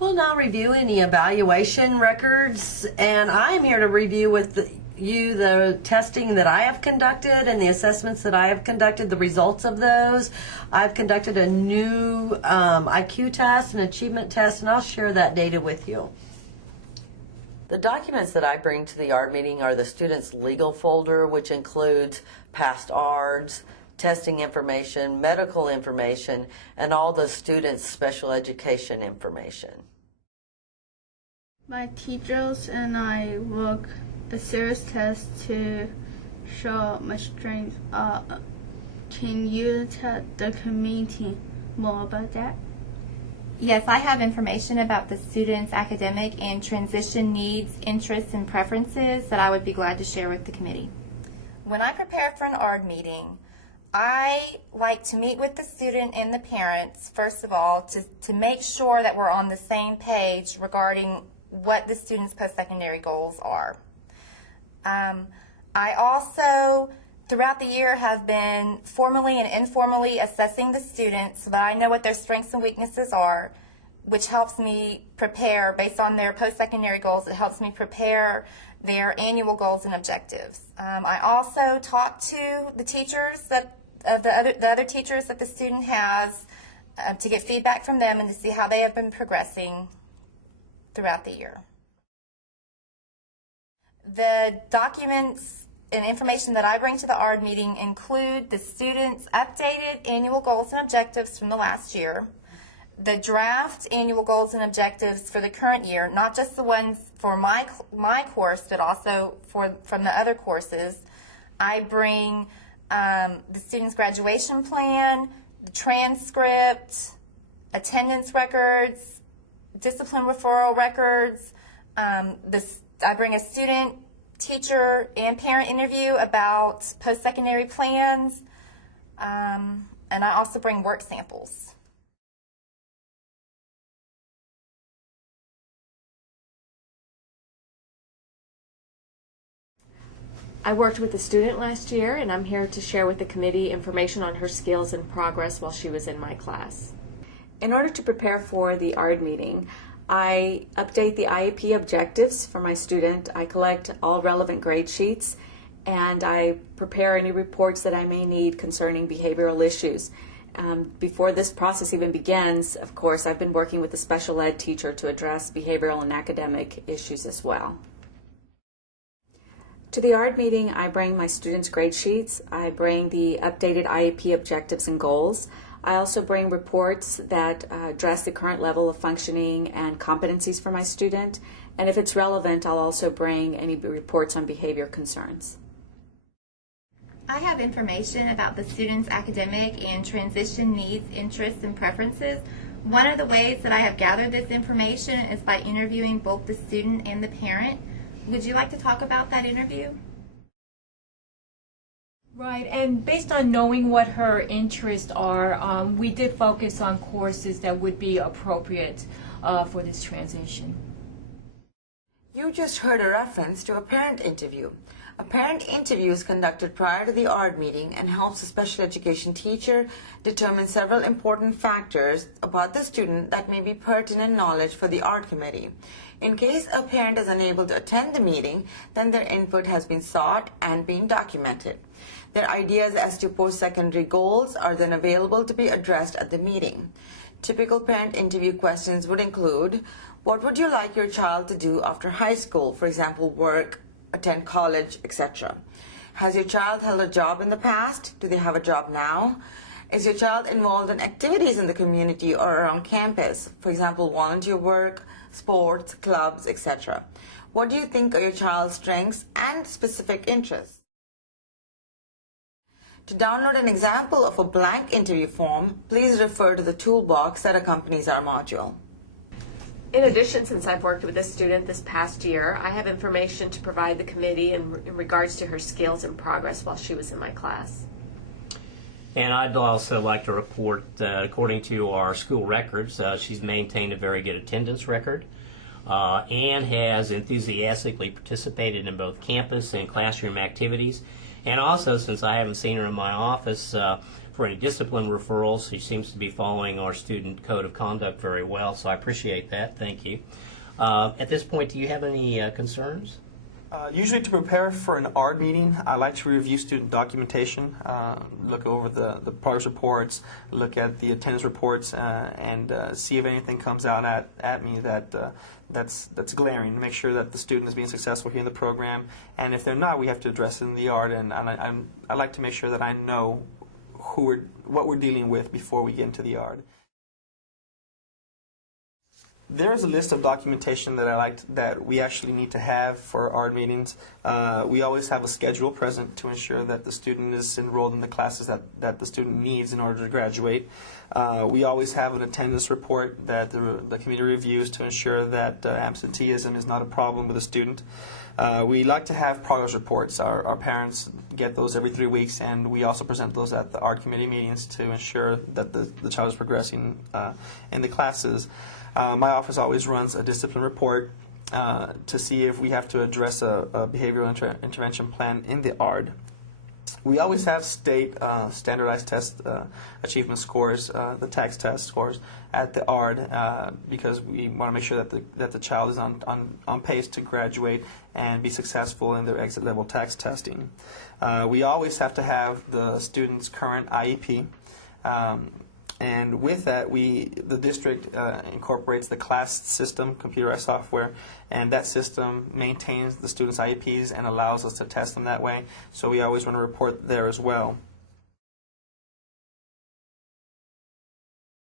We'll now review any evaluation records, and I'm here to review with you the testing that I have conducted and the assessments that I have conducted, the results of those. I've conducted a new IQ test and achievement test, and I'll share that data with you. The documents that I bring to the ARD meeting are the student's legal folder, which includes past ARDs, testing information, medical information, and all the students' special education information. My teachers and I work a serious test to show my strength. Can you tell the community more about that? Yes, I have information about the students' academic and transition needs, interests, and preferences that I would be glad to share with the committee. When I prepare for an ARD meeting, I like to meet with the student and the parents, first of all, to make sure that we're on the same page regarding what the student's post-secondary goals are. I also, throughout the year, have been formally and informally assessing the students so that I know what their strengths and weaknesses are, which helps me prepare, based on their post-secondary goals, it helps me prepare their annual goals and objectives. I also talk to the teachers, the other teachers that the student has, to get feedback from them and to see how they have been progressing throughout the year. The documents and information that I bring to the ARD meeting include the students' updated annual goals and objectives from the last year, the draft annual goals and objectives for the current year, not just the ones for my course, but also from the other courses. I bring the students' graduation plan, the transcript, attendance records, discipline referral records. I bring a student, teacher, and parent interview about post-secondary plans, and I also bring work samples. I worked with a student last year, and I'm here to share with the committee information on her skills and progress while she was in my class. In order to prepare for the ARD meeting, I update the IEP objectives for my student. I collect all relevant grade sheets, and I prepare any reports that I may need concerning behavioral issues. Before this process even begins, of course, I've been working with a special ed teacher to address behavioral and academic issues as well. To the ARD meeting, I bring my students' grade sheets. I bring the updated IEP objectives and goals. I also bring reports that address the current level of functioning and competencies for my student. And if it's relevant, I'll also bring any reports on behavior concerns. I have information about the students' academic and transition needs, interests, and preferences. One of the ways that I have gathered this information is by interviewing both the student and the parent. Would you like to talk about that interview? Right, and based on knowing what her interests are, we did focus on courses that would be appropriate for this transition. You just heard a reference to a parent interview. A parent interview is conducted prior to the ARD meeting and helps a special education teacher determine several important factors about the student that may be pertinent knowledge for the ARD committee. In case a parent is unable to attend the meeting, then their input has been sought and been documented. Their ideas as to post-secondary goals are then available to be addressed at the meeting. Typical parent interview questions would include, what would you like your child to do after high school, for example, work, attend college, etc.? Has your child held a job in the past? Do they have a job now? Is your child involved in activities in the community or around campus, for example, volunteer work, sports, clubs, etc.? What do you think are your child's strengths and specific interests? To download an example of a blank interview form, please refer to the toolbox that accompanies our module. In addition, since I've worked with this student this past year, I have information to provide the committee in regards to her skills and progress while she was in my class. And I'd also like to report that according to our school records, she's maintained a very good attendance record and has enthusiastically participated in both campus and classroom activities. And also, since I haven't seen her in my office for any discipline referrals, she seems to be following our student code of conduct very well, so I appreciate that. Thank you. At this point, do you have any concerns? Usually to prepare for an ARD meeting, I like to review student documentation, look over the progress reports, look at the attendance reports, and see if anything comes out at me that's glaring, to make sure that the student is being successful here in the program. And if they're not, we have to address it in the ARD, and I like to make sure that I know what we're dealing with before we get into the ARD. There is a list of documentation that we actually need to have for ARD meetings. We always have a schedule present to ensure that the student is enrolled in the classes that the student needs in order to graduate. We always have an attendance report that the committee reviews to ensure that absenteeism is not a problem with the student. We like to have progress reports. Our parents get those every 3 weeks, and we also present those at the ARD committee meetings to ensure that the child is progressing in the classes. My office always runs a discipline report to see if we have to address a behavioral intervention plan in the ARD. We always have state standardized test achievement scores, the TAKS test scores, at the ARD because we want to make sure that the child is on pace to graduate and be successful in their exit level TAKS testing. We always have to have the student's current IEP. And with that, the district incorporates the CLASS system, computerized software, and that system maintains the students' IEPs and allows us to test them that way. So we always run a report there as well.